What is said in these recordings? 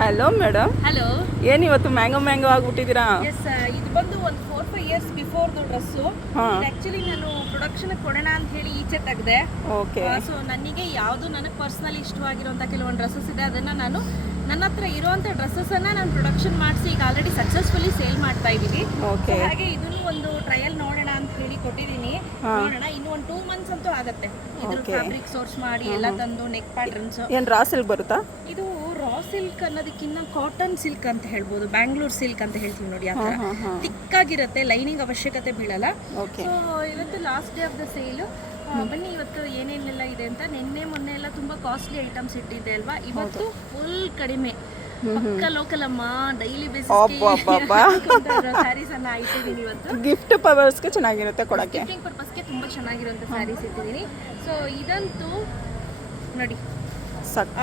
Hello madam. Hello. ಏನು ಇವತ್ತು mango ಆಗ್ಬಿಟ್ಟಿದ್ದೀರಾ? S, ಇದು ಬಂದು ಒಂದು 4-5 ಇಯರ್ಸ್ ಬಿಫೋರ್ದು ಡ್ರೆಸ್ಸು. ಆ್ಯಕ್ಚುಲಿ ನಾನು ಪ್ರೊಡಕ್ಷನ್ ಕೊಡೋಣ ಅಂತ ಹೇಳಿ ಈಚೆ ತೆಗೆದೆ. ಓಕೆ. ಸೊ ನನಗೆ ಯಾವುದು ನನಗೆ ಪರ್ಸ್ನಲಿ ಇಷ್ಟವಾಗಿರುವಂಥ ಕೆಲವೊಂದು ಡ್ರೆಸ್ಸಸ್ ಇದೆ. ಅದನ್ನು ನಾನು ನನ್ನ ಹತ್ರ ಇರುವಂಥ ಡ್ರೆಸ್ಸನ್ನು ನಾನು ಪ್ರೊಡಕ್ಷನ್ ಮಾಡಿಸಿ ಈಗ ಆಲ್ರೆಡಿ ಸಕ್ಸಸ್ಫುಲಿ ಸೇಲ್ ಮಾಡ್ತಾ ಇದ್ದೀವಿ. ಓಕೆ. ಹಾಗೆ ಇದನ್ನು ಒಂದು ಟ್ರಯಲ್ ನೋಡೋಣ ಅಂತ ಹೇಳಿ ಕೊಟ್ಟಿದ್ದೀನಿ. ನೋಡೋಣ, ಇನ್ನು ಒಂದು 2 months ಅಂತೂ ಆಗುತ್ತೆ. ಇದ್ರ ಫ್ಯಾಬ್ರಿಕ್ ಸೋರ್ಸ್ ಮಾಡಿ ಎಲ್ಲ ತಂದು ನೆಕ್ ಪ್ಯಾಟರ್ನ್ಸ್. ಏನು ರಾ ಸಿಲ್ಕ್ ಬರುತ್ತಾ? ಇದು ರಾ ಸಿಲ್ಕ್ ಅನ್ನೋದಕ್ಕಿಂತ ಕಾಟನ್ ಸಿಲ್ಕ್ ಅಂತ ಹೇಳ್ಬೋದು, ಬ್ಯಾಂಗ್ಳೂರ್ ಸಿಲ್ಕ್ ಅಂತ ಹೇಳ್ತೀವಿ ನೋಡಿ. ಆ ಥರ ತಿಕ್ಕಾಗಿರುತ್ತೆ, ಲೈನಿಂಗ್ ಅವಶ್ಯಕತೆ ಬೀಳಲ್ಲ. ಸೊ ಇವತ್ತು last day of the sale. ಬನ್ನಿ ಇವತ್ತು ಏನೇನೆಲ್ಲ ಇದೆ ಅಂತ. ನಿನ್ನೆ ಮೊನ್ನೆ ಎಲ್ಲ ತುಂಬ ಕಾಸ್ಟ್ಲಿ ಐಟಮ್ಸ್ ಇಟ್ಟಿದ್ದೆ ಅಲ್ವಾ, ಇವತ್ತು ಫುಲ್ ಕಡಿಮೆ. ಪಕ್ಕ ಲೋಕಲ್ ಅಮ್ಮ, ಡೈಲಿ ಬೇಸಿಸ್ ಸ್ಯಾರೀಸ್ ಅನ್ನ ಇಟ್ಟಿದ್ದೀನಿ ಇವತ್ತು. ಗಿಫ್ಟ್ ಪರ್ಪಸ್ಗೆ ಚೆನ್ನಾಗಿರುತ್ತೆ ಕೊಡಕ್ಕೆ, ಗಿಫ್ಟಿಂಗ್ ಪರ್ಪಸ್ಗೆ ತುಂಬ ಚೆನ್ನಾಗಿರುವಂಥ ಸ್ಯಾರೀಸ್ ಇಟ್ಟಿದ್ದೀನಿ. ಸೊ ಇದಂತೂ ನೋಡಿ,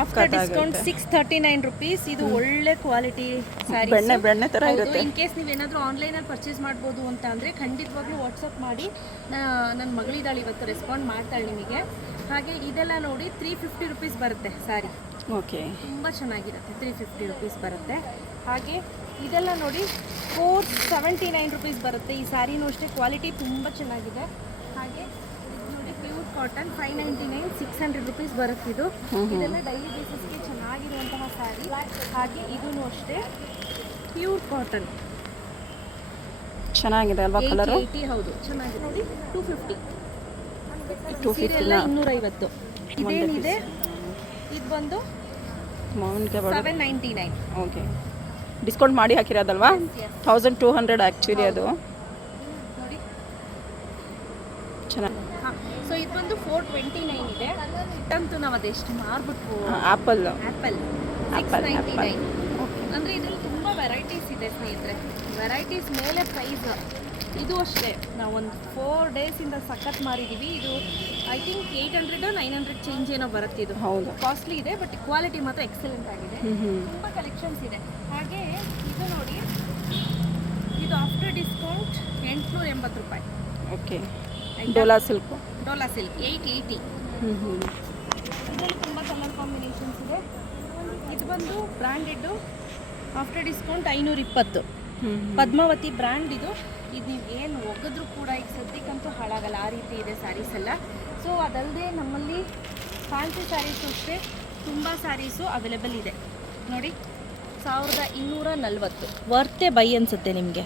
ಆಫ್ಟರ್ ಡಿಸ್ಕೌಂಟ್ 639 rupees. ಇದು ಒಳ್ಳೆ ಕ್ವಾಲಿಟಿ ಸ್ಯಾರೀಸ್, ಬೆಣ್ಣೆ ತರ ಇರುತ್ತೆ. ಇನ್ ಕೇಸ್ ನೀವೇನಾದರೂ ಆನ್ಲೈನಲ್ಲಿ ಪರ್ಚೇಸ್ ಮಾಡ್ಬೋದು ಅಂತ ಅಂದರೆ ಖಂಡಿತವಾಗ್ಲೂ ವಾಟ್ಸಪ್ ಮಾಡಿ. ನನ್ನ ಮಗಳಿದ್ದಾಳೆ, ಇವತ್ತು ರೆಸ್ಪಾಂಡ್ ಮಾಡ್ತಾಳೆ ನಿಮಗೆ. ಹಾಗೆ ಇದೆಲ್ಲ ನೋಡಿ 350 rupees ಬರುತ್ತೆ ಸ್ಯಾರಿ. ಓಕೆ, ತುಂಬ ಚೆನ್ನಾಗಿರುತ್ತೆ. 350 rupees ಬರುತ್ತೆ. ಹಾಗೆ ಇದೆಲ್ಲ ನೋಡಿ 479 rupees ಬರುತ್ತೆ. ಈ ಸ್ಯಾರಿನೂ ಅಷ್ಟೇ ಕ್ವಾಲಿಟಿ ತುಂಬ ಚೆನ್ನಾಗಿದೆ. ಹಾಗೆ ನೋಡಿ ಪ್ಯೂರ್ ಕಾಟನ್ 599, 600 rupees ಬರುತ್ತೆ ಇದು. ಇದೆಲ್ಲ ಡೈಲಿ ಬೇಸಿಸ್ಗೆ ಚೆನ್ನಾಗಿರುವಂತಹ ಸ್ಯಾರಿ. ಹಾಗೆ ಇದೂ ಅಷ್ಟೇ ಪ್ಯೂರ್ ಕಾಟನ್, ಚೆನ್ನಾಗಿದೆ ಅಲ್ವಾ ಕಲರ್? 80. ಹೌದು, ಚೆನ್ನಾಗಿದೆ ನೋಡಿ. 250 250 ಇದೇನಿದೆ ಇದು ಬಂದು 799. ಓಕೆ, ಡಿಸ್ಕೌಂಟ್ ಮಾಡಿ ಹಾಕಿರೋದಲ್ವಾ? 1200 ಆ್ಯಕ್ಚುಲಿ ಅದು. ನೋಡಿ ಚೆನ್ನಾಗಿ. ಸೊ ಇದು ಬಂದು 429 ಇದೆ. ಅಂತೂ ನಾವು ಅದೆಷ್ಟು ಮಾರ್ಬಿಟ್ವು. ಆ್ಯಪಲ್ 699. ಅಂದರೆ ಇದರಲ್ಲಿ ತುಂಬ ವೆರೈಟೀಸ್ ಇದೆ ಸ್ನೇಹಿತರೆ. ವೆರೈಟೀಸ್ ಮೇಲೆ ಪ್ರೈಸ್. ಇದು ಅಷ್ಟೇ, ನಾವು ಒಂದು 4 days ಸಖತ್ ಮಾರಿದ್ದೀವಿ. ಇದು ಐ ಥಿಂಕ್ 800 900 ಚೇಂಜ್ ಏನೋ ಬರುತ್ತೆ. ಇದು ಹೌದು, ಕಾಸ್ಟ್ಲಿ ಇದೆ, ಬಟ್ ಕ್ವಾಲಿಟಿ ಮಾತ್ರ ಎಕ್ಸಲೆಂಟ್ ಆಗಿದೆ. ತುಂಬ ಕಲೆಕ್ಷನ್ಸ್ ಇದೆ. ಹಾಗೆ ಇದು ನೋಡಿ, ಇದು ಆಫ್ಟರ್ ಡಿಸ್ಕೌಂಟ್ 880 ರೂಪಾಯಿ. Okay, Dhola silk 880. ಇದರಲ್ಲಿ ತುಂಬ ಕಲರ್ ಕಾಂಬಿನೇಷನ್ಸ್ ಇದೆ. ಇದು ಬಂದು branded, after discount 520. Padmavati brand ಇದು. ಇದು ನೀವು ಏನು ಒಗೆದ್ರೂ ಕೂಡ ಈಗ ಸದ್ಯಕ್ಕಂತೂ ಹಾಳಾಗಲ್ಲ, ಆ ರೀತಿ ಇದೆ ಸ್ಯಾರೀಸ್ ಎಲ್ಲ. ಸೊ ಅದಲ್ಲದೆ ನಮ್ಮಲ್ಲಿ ಫ್ಯಾನ್ಸಿ ಸ್ಯಾರೀಸು ಅಷ್ಟೇ ತುಂಬ ಸ್ಯಾರೀಸು ಅವೈಲೇಬಲ್ ಇದೆ ನೋಡಿ. 1240 ವರ್ತೆ ಬೈ ಅನಿಸುತ್ತೆ ನಿಮಗೆ.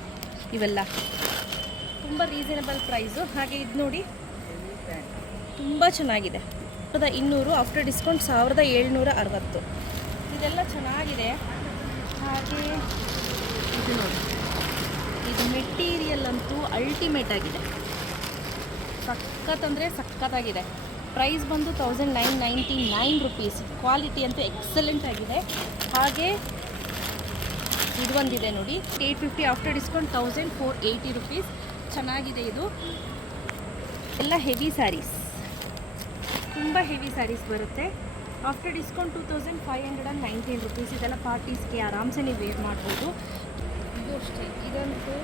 ಇವೆಲ್ಲ ತುಂಬ ರೀಸನಬಲ್ ಪ್ರೈಸು. ಹಾಗೆ ಇದು ನೋಡಿ, ತುಂಬ ಚೆನ್ನಾಗಿದೆ. 1200, ಆಫ್ಟರ್ ಡಿಸ್ಕೌಂಟ್ 1760. ಇದೆಲ್ಲ ಚೆನ್ನಾಗಿದೆ. ಹಾಗೆ ಇದು ನೋಡಿ, ಇದು ಮೆಟೀರಿಯಲ್ ಅಂತೂ ಅಲ್ಟಿಮೇಟ್ ಆಗಿದೆ. ಸಖತ್ ಅಂದರೆ ಸಖತ್ತಾಗಿದೆ. ಪ್ರೈಸ್ ಬಂದು 1999 rupees. ಕ್ವಾಲಿಟಿ ಅಂತೂ ಎಕ್ಸಲೆಂಟ್ ಆಗಿದೆ. ಹಾಗೆ ಇದು ಒಂದಿದೆ ನೋಡಿ, 850, ಆಫ್ಟರ್ ಡಿಸ್ಕೌಂಟ್ 1480 rupees. ಚೆನ್ನಾಗಿದೆ. ಇದು ಎಲ್ಲ ಹೆವಿ ಸ್ಯಾರೀಸ್, ತುಂಬ ಹೆವಿ ಸ್ಯಾರೀಸ್ ಬರುತ್ತೆ. After discount 2519 rupees. ಇದೆಲ್ಲ ಪಾರ್ಟೀಸ್ಗೆ ಆರಾಮ್ಸೆ ನೀವು ವೇರ್ ಮಾಡ್ಬೋದು. ಇದು ಅಷ್ಟೇ, ಇದಂತೂ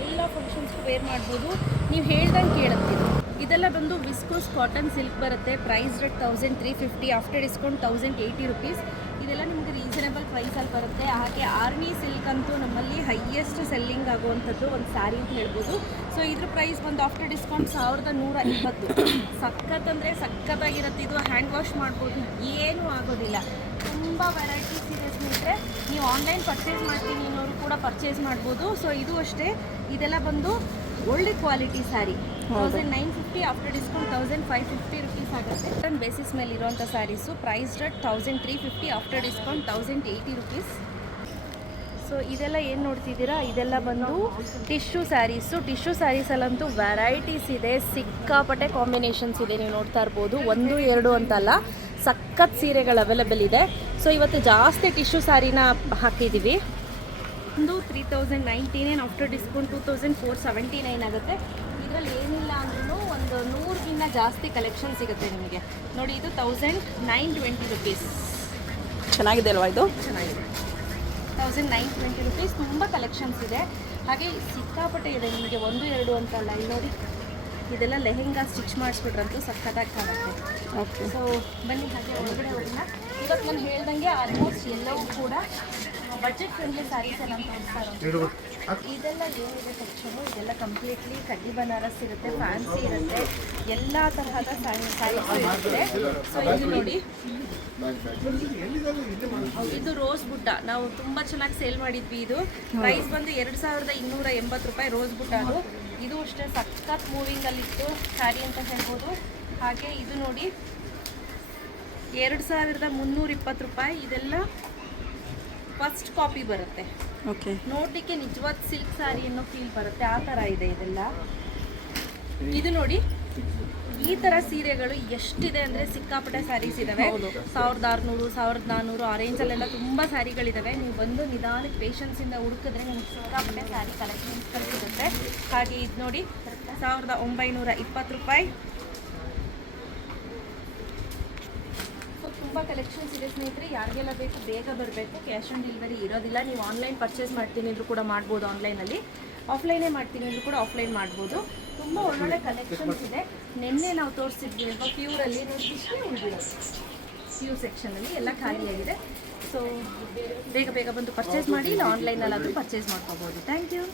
ಎಲ್ಲ ಫಂಕ್ಷನ್ಸ್ಗೂ ವೇರ್ ಮಾಡ್ಬೋದು. ನೀವು ಹೇಳ್ದಂಗೆ ಕೇಳುತ್ತೀವಿ. ಇದೆಲ್ಲ ಬಂದು ವಿಸ್ಕೋಸ್ ಕಾಟನ್ ಸಿಲ್ಕ್ ಬರುತ್ತೆ. Price rate 1350, after discount 1080 rupees. ಇದೆಲ್ಲ ನಿಮಗೆ ರೀಸನಬಲ್ ಪ್ರೈಸಲ್ಲಿ ಬರುತ್ತೆ. ಹಾಗೆ ಆರ್ನಿ ಸಿಲ್ಕ್ ಅಂತೂ ನಮ್ಮಲ್ಲಿ ಹೈಯೆಸ್ಟ್ ಸೆಲ್ಲಿಂಗ್ ಆಗುವಂಥದ್ದು ಒಂದು ಸ್ಯಾರಿ ಅಂತ ಹೇಳ್ಬೋದು. ಸೊ ಇದ್ರ ಪ್ರೈಸ್ ಬಂದು ಆಫ್ಟರ್ ಡಿಸ್ಕೌಂಟ್ 1120. ಸಖತ್ ಅಂದರೆ ಸಖತ್ತಾಗಿರುತ್ತೆ. ಇದು ಹ್ಯಾಂಡ್ ವಾಶ್ ಮಾಡ್ಬೋದು, ಏನೂ ಆಗೋದಿಲ್ಲ. ತುಂಬ ವೆರೈಟೀಸ್ ಇದೆ ಸ್ನೇಹಿತರೆ. ನೀವು ಆನ್ಲೈನ್ ಪರ್ಚೇಸ್ ಮಾಡ್ತೀನಿ ಅನ್ನೋರು ಕೂಡ ಪರ್ಚೇಸ್ ಮಾಡ್ಬೋದು. ಸೊ ಇದು ಅಷ್ಟೇ, ಇದೆಲ್ಲ ಬಂದು ಒಳ್ಳೆ quality sari. 1950, after discount 1550 rupees ಆಗುತ್ತೆ. ರಿಟರ್ನ್ ಬೇಸಿಸ್ ಮೇಲೆ ಇರುವಂಥ saris. Price rate 1350, after discount 1080 rupees. So ಇದೆಲ್ಲ ಏನು ನೋಡ್ತಿದ್ದೀರಾ, ಇದೆಲ್ಲ ಬಂದು ಟಿಶ್ಯೂ ಸ್ಯಾರೀಸು. ಟಿಶ್ಯೂ ಸ್ಯಾರೀಸಲ್ಲಂತೂ ವೆರೈಟೀಸ್ ಇದೆ, ಸಿಕ್ಕಾಪಟ್ಟೆ ಕಾಂಬಿನೇಷನ್ಸ್ ಇದೆ. ನೀವು ನೋಡ್ತಾ ಇರ್ಬೋದು, 1 2 ಅಂತಲ್ಲ, ಸಖತ್ ಸೀರೆಗಳು ಅವೈಲೇಬಲ್ ಇದೆ. ಸೊ ಇವತ್ತು ಜಾಸ್ತಿ ಟಿಶ್ಯೂ ಸ್ಯಾರಿನ ಹಾಕಿದ್ದೀವಿ. ಒಂದು 3019, ಆಫ್ಟರ್ ಡಿಸ್ಕೌಂಟ್ 2479 ಆಗುತ್ತೆ. ಇದರಲ್ಲಿ ಏನಿಲ್ಲ ಅಂದ್ರೂ ಒಂದು 100ಗಿಂತ ಜಾಸ್ತಿ ಕಲೆಕ್ಷನ್ ಸಿಗುತ್ತೆ ನಿಮಗೆ ನೋಡಿ. ಇದು 1920 rupees. ಚೆನ್ನಾಗಿದೆ ಅಲ್ವಾ? ಇದು ಚೆನ್ನಾಗಿದೆ. 1920 rupees. ತುಂಬ ಕಲೆಕ್ಷನ್ಸ್ ಇದೆ. ಹಾಗೆ ಸಿಕ್ಕಾಪಟ್ಟೆ ಇದೆ ನಿಮಗೆ, 1 2 ಅಂತಲ್ಲ. ಇಲ್ಲಿ ನೋಡಿ, ಇದೆಲ್ಲ ಲೆಹೆಂಗಾ ಸ್ಟಿಚ್ ಮಾಡಿಸ್ಬಿಟ್ರಂತೂ ಸಖತ್ತಾಗಿ ಕಾಣುತ್ತೆ. ಓಕೆ, ಸೊ ಬನ್ನಿ ಹಾಗೆ ಒಳಗಡೆ ಹೋಗೋಣ. ಇವತ್ತು ನಾನು ಹೇಳ್ದಂಗೆ ಆಲ್ಮೋಸ್ಟ್ ಎಲ್ಲವೂ ಕೂಡ ಬಜೆಟ್ ಫ್ರೆಂಡ್ಲಿ ಸ್ಯಾರೀಸ್ ಎಲ್ಲ ತೋರಿಸ್ತಾ ಇರೋದು. ಇದೆಲ್ಲ ಏನಿದೆ ಸೆಕ್ಷನು ಇದೆಲ್ಲ ಕಂಪ್ಲೀಟ್ಲಿ ಕಡ್ಡಿ ಬನಾರಸ್ ಇರುತ್ತೆ, ಫ್ಯಾನ್ಸಿ ಇರುತ್ತೆ, ಎಲ್ಲ ತರಹದ ಸ್ಯಾರೀಸ್ ಇರುತ್ತೆ. ಸೊ ಇದು ನೋಡಿ, ಇದು ರೋಸ್ ಬುಟ್ಟ ನಾವು ತುಂಬ ಚೆನ್ನಾಗಿ ಸೇಲ್ ಮಾಡಿದ್ವಿ. ಇದು ಪ್ರೈಸ್ ಬಂದು 2280 ರೂಪಾಯಿ ರೋಸ್ ಬುಟ್ಟ. ಅದು ಇದು ಅಷ್ಟೇ ಸಖತ್ ಮೂವಿಂಗಲ್ಲಿತ್ತು ಸ್ಯಾರಿ ಅಂತ ಹೇಳ್ಬೋದು. ಹಾಗೆ ಇದು ನೋಡಿ 2320 ರೂಪಾಯಿ. ಇದೆಲ್ಲ ಫಸ್ಟ್ ಕಾಪಿ ಬರುತ್ತೆ. ಓಕೆ, ನೋಡಲಿಕ್ಕೆ ನಿಜವಾದ ಸಿಲ್ಕ್ ಸ್ಯಾರಿ ಅನ್ನೋ ಫೀಲ್ ಬರುತ್ತೆ, ಆ ಥರ ಇದೆ ಇದೆಲ್ಲ. ಇದು ನೋಡಿ, ಈ ಥರ ಸೀರೆಗಳು ಎಷ್ಟಿದೆ ಅಂದರೆ ಸಿಕ್ಕಾಪಟ್ಟೆ ಸ್ಯಾರೀಸ್ ಇದ್ದಾವೆ. 1600 1400 ಆ ರೇಂಜಲ್ಲೆಲ್ಲ ತುಂಬ ಸ್ಯಾರಿಗಳಿದ್ದಾವೆ. ನೀವು ಬಂದು ನಿಧಾನಕ್ಕೆ ಪೇಷನ್ಸಿಂದ ಹುಡುಕಿದ್ರೆ ನಿಮ್ಗೆ ಸಿಕ್ಕಾಪಟ್ಟೆ ಸ್ಯಾರಿ ಕಲೆಕ್ಷನ್ಸ್ ಸಿಗುತ್ತೆ. ಹಾಗೆ ಇದು ನೋಡಿ 1920 ರೂಪಾಯಿ. ತುಂಬ ಕಲೆಕ್ಷನ್ಸ್ ಇದೆ ಸ್ನೇಹಿತರೆ. ಯಾರಿಗೆಲ್ಲ ಬೇಕು ಬೇಗ ಬರಬೇಕು. ಕ್ಯಾಶ್ ಆನ್ ಡೆಲಿವರಿ ಇರೋದಿಲ್ಲ. ನೀವು ಆನ್ಲೈನ್ ಪರ್ಚೇಸ್ ಮಾಡ್ತೀನಿ ಅಂದರೂ ಕೂಡ ಮಾಡ್ಬೋದು ಆನ್ಲೈನಲ್ಲಿ, ಆಫ್ಲೈನೇ ಮಾಡ್ತೀನಿ ಅಂದರೂ ಕೂಡ ಆಫ್ಲೈನ್ ಮಾಡ್ಬೋದು. ತುಂಬ ಒಳ್ಳೊಳ್ಳೆ ಕಲೆಕ್ಷನ್ಸ್ ಇದೆ. ನಿನ್ನೆ ನಾವು ತೋರಿಸಿದ್ವಿ ಅಲ್ವಾ ಪ್ಯೂರಲ್ಲಿ, ನೋಡಿ ಇಷ್ಟೇ ಉಳಿದಿರೋದು ಪ್ಯೂರ್ ಸೆಕ್ಷನಲ್ಲಿ ಎಲ್ಲ ಖಾಲಿಯಾಗಿದೆ. ಸೊ ಬೇಗ ಬೇಗ ಬಂದು ಪರ್ಚೇಸ್ ಮಾಡಿ, ಇಲ್ಲ ಆನ್ಲೈನಲ್ಲಾದರೂ ಪರ್ಚೇಸ್ ಮಾಡ್ಕೋಬೋದು. Thank you.